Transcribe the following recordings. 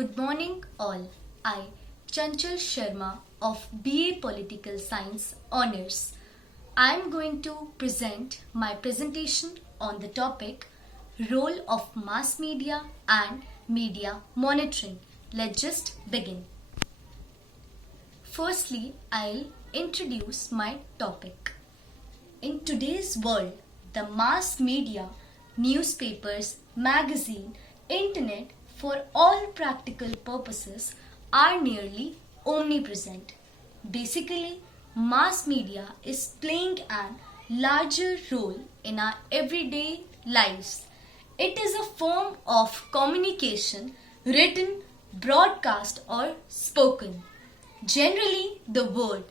Good morning all. I, Chanchal Sharma of BA Political Science Honours. I am going to present my presentation on the topic Role of Mass Media and Media Monitoring. Let's just begin. Firstly, I'll introduce my topic. In today's world, the mass media, newspapers, magazine, internet, for all practical purposes are nearly omnipresent. Basically, mass media is playing a larger role in our everyday lives. It is a form of communication, written, broadcast or spoken. Generally, the word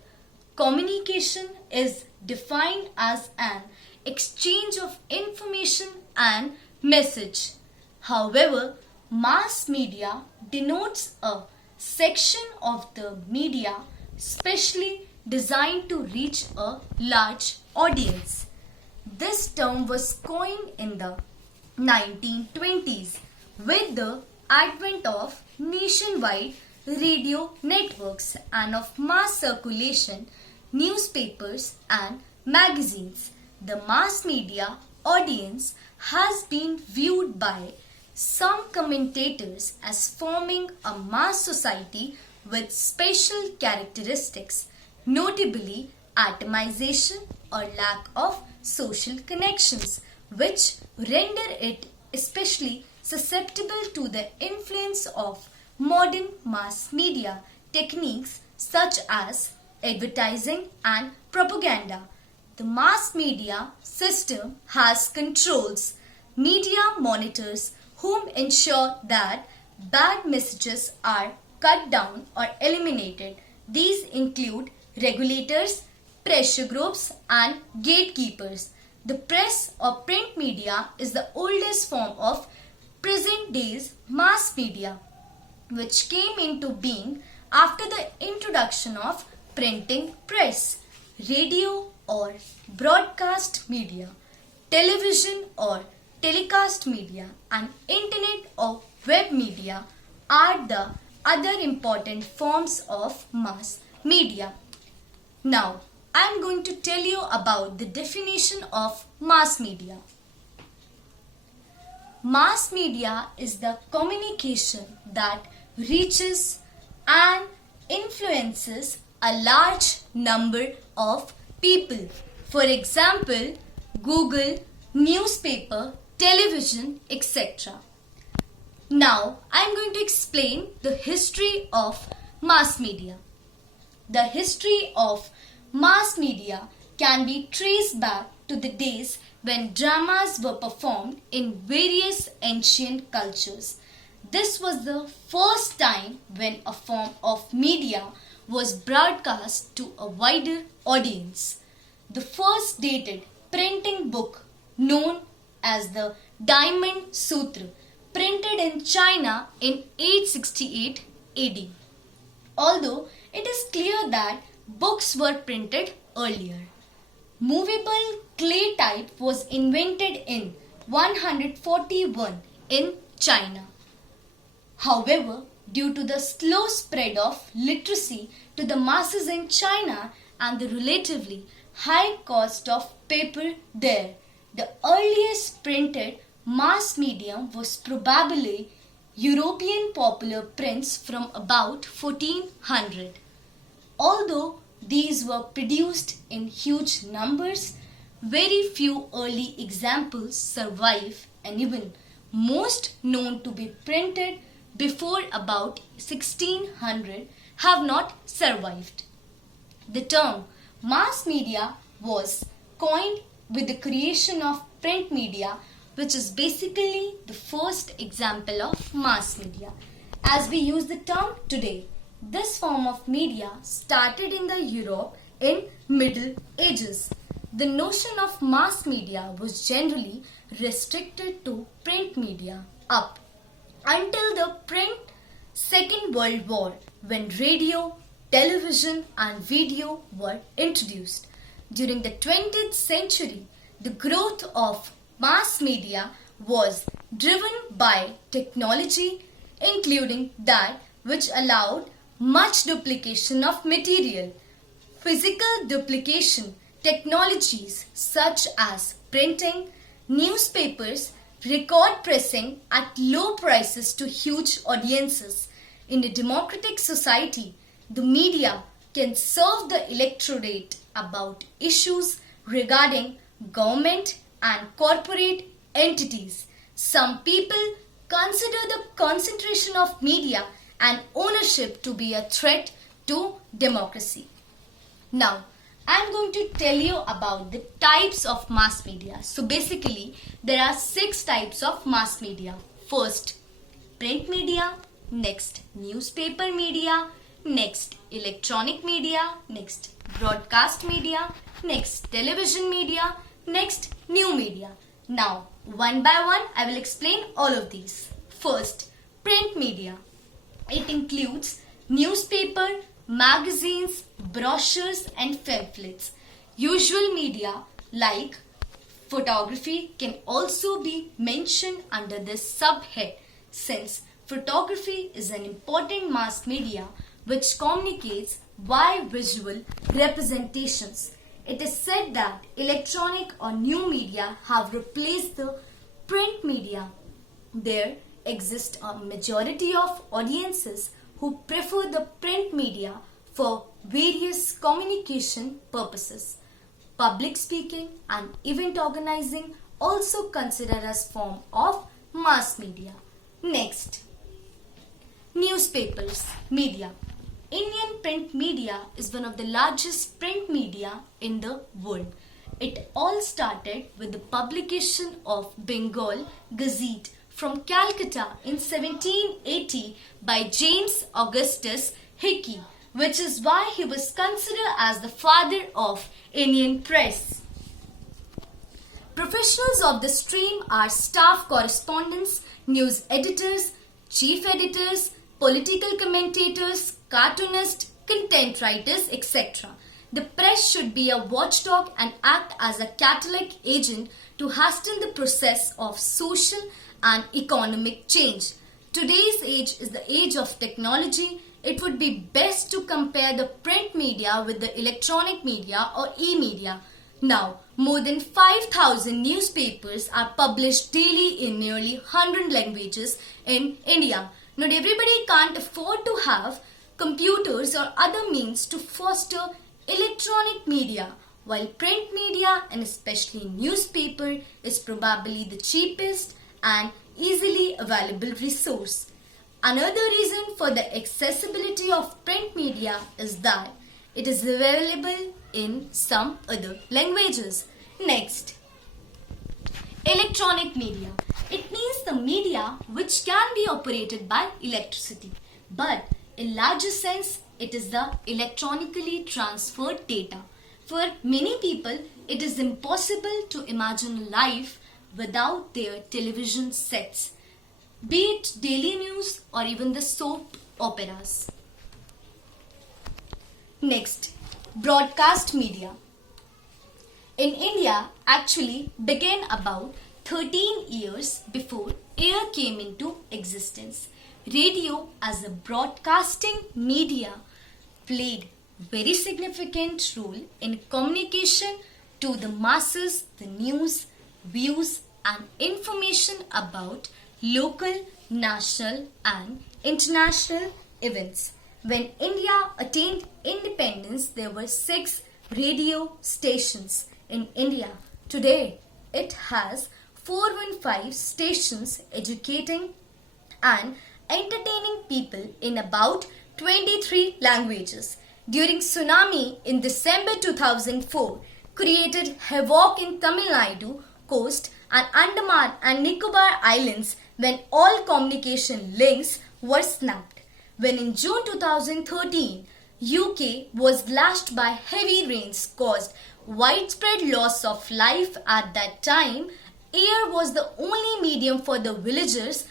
communication is defined as an exchange of information and message. However, mass media denotes a section of the media specially designed to reach a large audience. This term was coined in the 1920s with the advent of nationwide radio networks and of mass circulation newspapers and magazines. The mass media audience has been viewed by some commentators as forming a mass society with special characteristics, notably atomization or lack of social connections, which render it especially susceptible to the influence of modern mass media techniques such as advertising and propaganda. The mass media system has controls, media monitors whom ensure that bad messages are cut down or eliminated. These include regulators, pressure groups and gatekeepers. The press or print media is the oldest form of present day's mass media, which came into being after the introduction of printing press. Radio or broadcast media, television or telecast media and internet or web media are the other important forms of mass media. Now, I am going to tell you about the definition of mass media. Mass media is the communication that reaches and influences a large number of people. For example, Google, newspaper, television, etc. Now, I am going to explain the history of mass media. The history of mass media can be traced back to the days when dramas were performed in various ancient cultures. This was the first time when a form of media was broadcast to a wider audience. The first dated printing book, known as the Diamond Sutra, printed in China in 868 AD. Although it is clear that books were printed earlier. Movable clay type was invented in 141 in China. However, due to the slow spread of literacy to the masses in China and the relatively high cost of paper there, the earliest printed mass medium was probably European popular prints from about 1400. Although these were produced in huge numbers, very few early examples survive, and even most known to be printed before about 1600 have not survived. The term mass media was coined with the creation of print media, which is basically the first example of mass media. As we use the term today, this form of media started in the Europe in Middle Ages. The notion of mass media was generally restricted to print media up until the Second World War, when radio, television and video were introduced. During the 20th century, the growth of mass media was driven by technology, including that which allowed much duplication of material. Physical duplication technologies such as printing, newspapers, record pressing at low prices to huge audiences. In a democratic society, the media can serve the electorate about issues regarding government and corporate entities. Some people consider the concentration of media and ownership to be a threat to democracy. Now, I am going to tell you about the types of mass media. So basically, there are 6 types of mass media. First, print media. Next, newspaper media. Next, electronic media. Next, broadcast media. Next, television media. Next, new media. Now, one by one, I will explain all of these. First, print media. It includes newspaper, magazines, brochures and pamphlets. Usual media like photography can also be mentioned under this subhead, since photography is an important mass media which communicates via visual representations. It is said that electronic or new media have replaced the print media. There exist a majority of audiences who prefer the print media for various communication purposes. Public speaking and event organizing also considered as form of mass media. Next, newspapers media. Indian print media is one of the largest print media in the world. It all started with the publication of Bengal Gazette from Calcutta in 1780 by James Augustus Hickey, which is why he was considered as the father of Indian press. Professionals of the stream are staff correspondents, news editors, chief editors, political commentators, cartoonists, content writers, etc. The press should be a watchdog and act as a catalytic agent to hasten the process of social and economic change. Today's age is the age of technology. It would be best to compare the print media with the electronic media or e-media. Now, more than 5,000 newspapers are published daily in nearly 100 languages in India. Not everybody can't afford to have computers or other means to foster electronic media, while print media and especially newspaper is probably the cheapest and easily available resource. Another reason for the accessibility of print media is that it is available in some other languages. Next, electronic media. It means the media which can be operated by electricity, but in larger sense, it is the electronically transferred data. For many people, it is impossible to imagine life without their television sets, be it daily news or even the soap operas. Next, broadcast media. In India, actually began about 13 years before air came into existence. Radio as a broadcasting media played very significant role in communication to the masses, the news, views and information about local, national and international events. When India attained independence, there were 6 radio stations in India. Today, it has 415 stations educating and entertaining people in about 23 languages. During tsunami in December 2004, created havoc in Tamil Nadu coast and Andaman and Nicobar Islands when all communication links were snapped. When in June 2013, UK was lashed by heavy rains caused widespread loss of life at that time, air was the only medium for the villagers,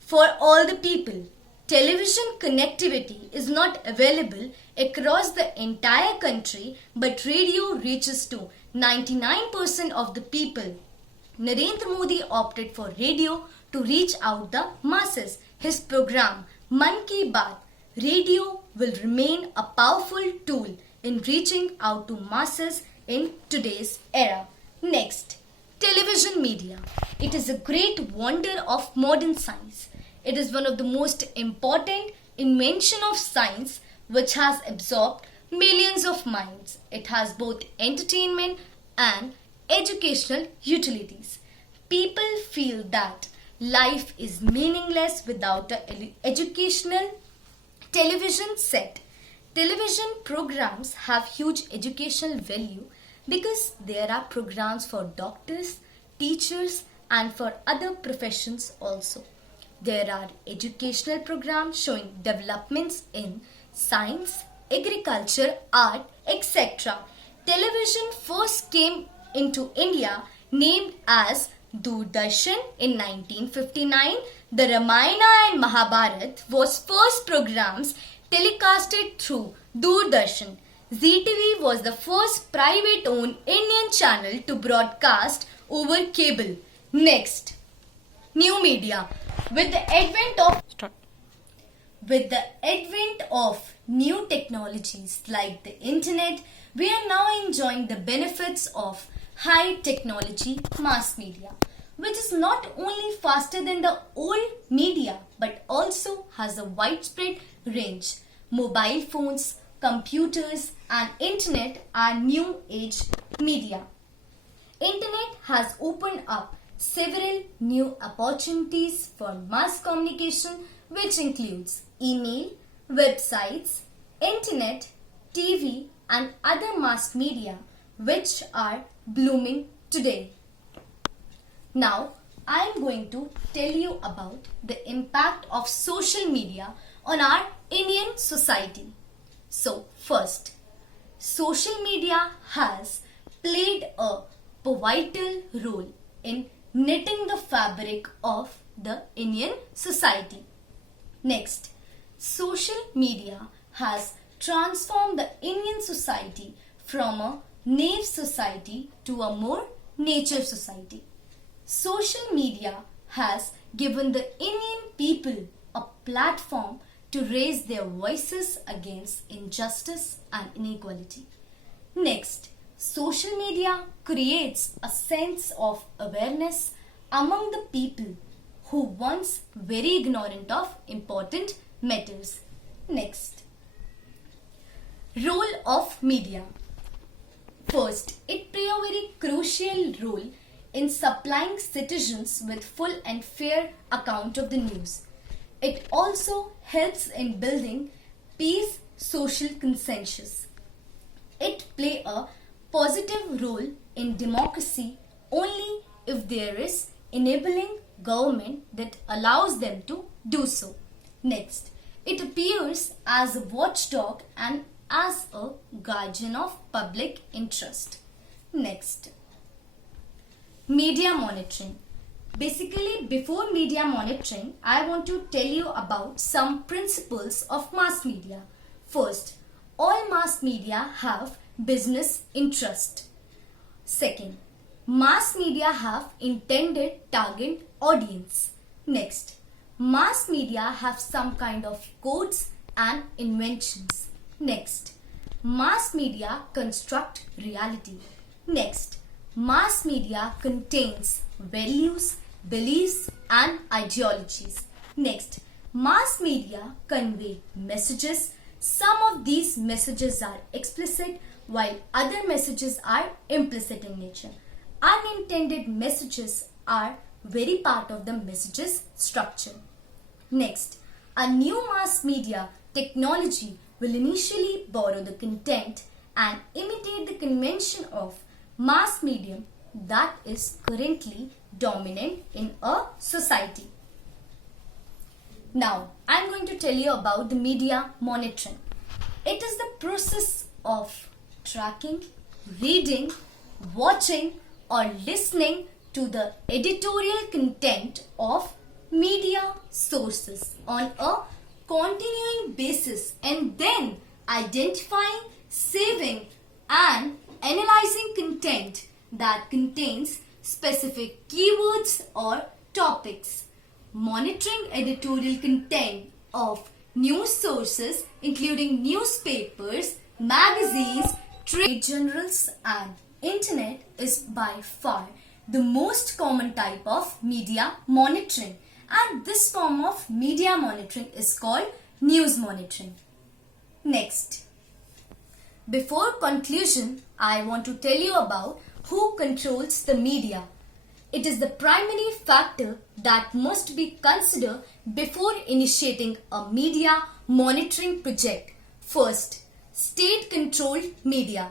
for all the people. Television connectivity is not available across the entire country, but radio reaches to 99% of the people. Narendra Modi opted for radio to reach out the masses. his program Man Ki Baat, radio will remain a powerful tool in reaching out to masses in today's era. Next, television media. It is a great wonder of modern science. It is one of the most important invention of science which has absorbed millions of minds. It has both entertainment and educational utilities. People feel that life is meaningless without an educational television set. Television programs have huge educational value because there are programs for doctors, teachers, and for other professions also. There are educational programs showing developments in science, agriculture, art, etc. Television first came into India named as Doordarshan in 1959. The Ramayana and Mahabharat was first programs telecasted through Doordarshan. ZTV was the first private-owned Indian channel to broadcast over cable. Next, new media. With the advent of new technologies like the internet, we are now enjoying the benefits of high technology mass media, which is not only faster than the old media but also has a widespread range. Mobile phones, computers and internet are new age media. Internet has opened up several new opportunities for mass communication, which includes email, websites, internet, TV and other mass media which are blooming today. Now, I am going to tell you about the impact of social media on our Indian society. So, first, social media has played a pivotal role in knitting the fabric of the Indian society. Next, social media has transformed the Indian society from a naive society to a more nature society. Social media has given the Indian people a platform to raise their voices against injustice and inequality. Next, social media creates a sense of awareness among the people who once very ignorant of important matters. Next, role of media. First, it plays a very crucial role in supplying citizens with full and fair account of the news. It also helps in building peace, social consensus. It plays a positive role in democracy only if there is enabling government that allows them to do so. Next, it appears as a watchdog and as a guardian of public interest. Next, media monitoring. Basically, before media monitoring, I want to tell you about some principles of mass media. First, all mass media have business interest. Second, mass media have intended target audience. Next, mass media have some kind of codes and inventions. Next, mass media construct reality. Next, mass media contains values, beliefs and ideologies. Next, mass media convey messages. Some of these messages are explicit while other messages are implicit in nature. Unintended messages are very part of the messages structure. Next, a new mass media technology will initially borrow the content and imitate the convention of mass medium that is currently dominant in a society. Now, I am going to tell you about the media monitoring. It is the process of tracking, reading, watching or listening to the editorial content of media sources on a continuing basis and then identifying, saving and analyzing content that contains specific keywords or topics. monitoring editorial content of news sources including newspapers, magazines, trade journals and internet is by far the most common type of media monitoring, and this form of media monitoring is called news monitoring. Next, before conclusion, I want to tell you about who controls the media. It is the primary factor that must be considered before initiating a media monitoring project. First, state-controlled media.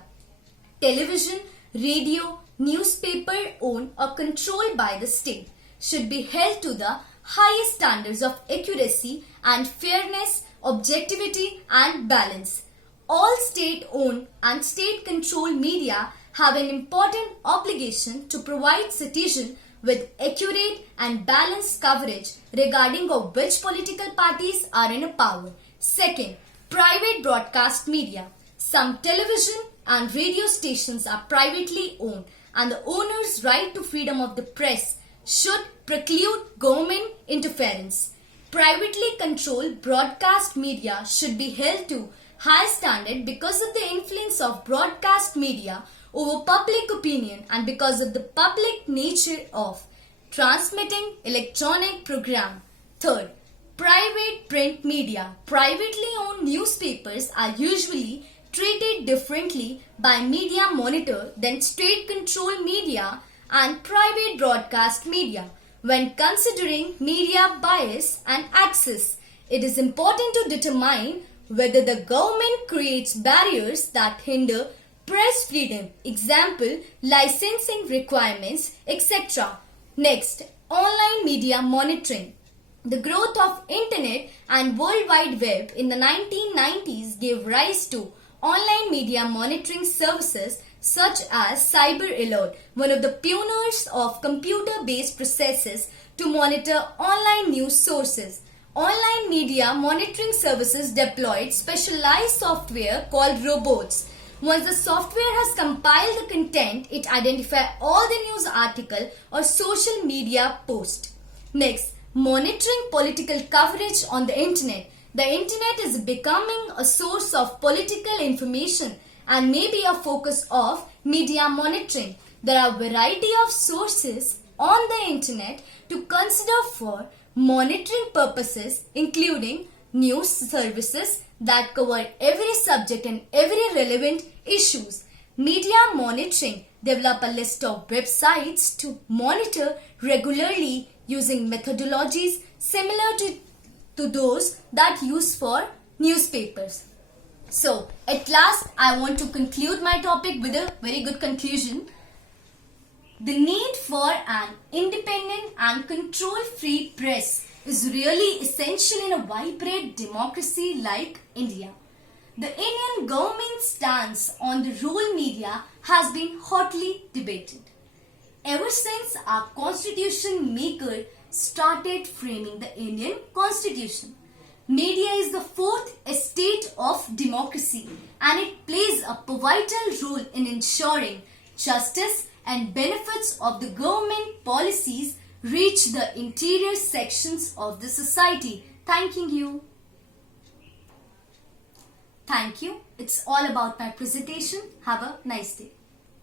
Television, radio, newspaper owned or controlled by the state should be held to the highest standards of accuracy and fairness, objectivity and balance. All state-owned and state-controlled media have an important obligation to provide citizens with accurate and balanced coverage regarding of which political parties are in power. Second, private broadcast media. Some television and radio stations are privately owned, and the owner's right to freedom of the press should preclude government interference. Privately controlled broadcast media should be held to high standard because of the influence of broadcast media over public opinion and because of the public nature of transmitting electronic program. Third, private print media. Privately owned newspapers are usually treated differently by media monitor than state-controlled media and private broadcast media. When considering media bias and access, it is important to determine whether the government creates barriers that hinder press freedom, example, licensing requirements, etc. Next, online media monitoring. The growth of internet and World Wide Web in the 1990s gave rise to online media monitoring services such as Cyber Alert, one of the pioneers of computer-based processes to monitor online news sources. Online media monitoring services deployed specialized software called robots. Once the software has compiled the content, it identifies all the news article or social media post. Next, monitoring political coverage on the internet. The internet is becoming a source of political information and may be a focus of media monitoring. There are a variety of sources on the internet to consider for monitoring purposes, including news services that cover every subject and every relevant issues. Media monitoring develop a list of websites to monitor regularly using methodologies similar to those that use for newspapers. So, at last, I want to conclude my topic with a very good conclusion. The need for an independent and control-free press is really essential in a vibrant democracy like India. The Indian government's stance on the rural media has been hotly debated. Ever since our constitution maker started framing the Indian constitution, media is the fourth estate of democracy and it plays a pivotal role in ensuring justice and benefits of the government policies reach the interior sections of the society. Thanking you. Thank you. It's all about my presentation. Have a nice day.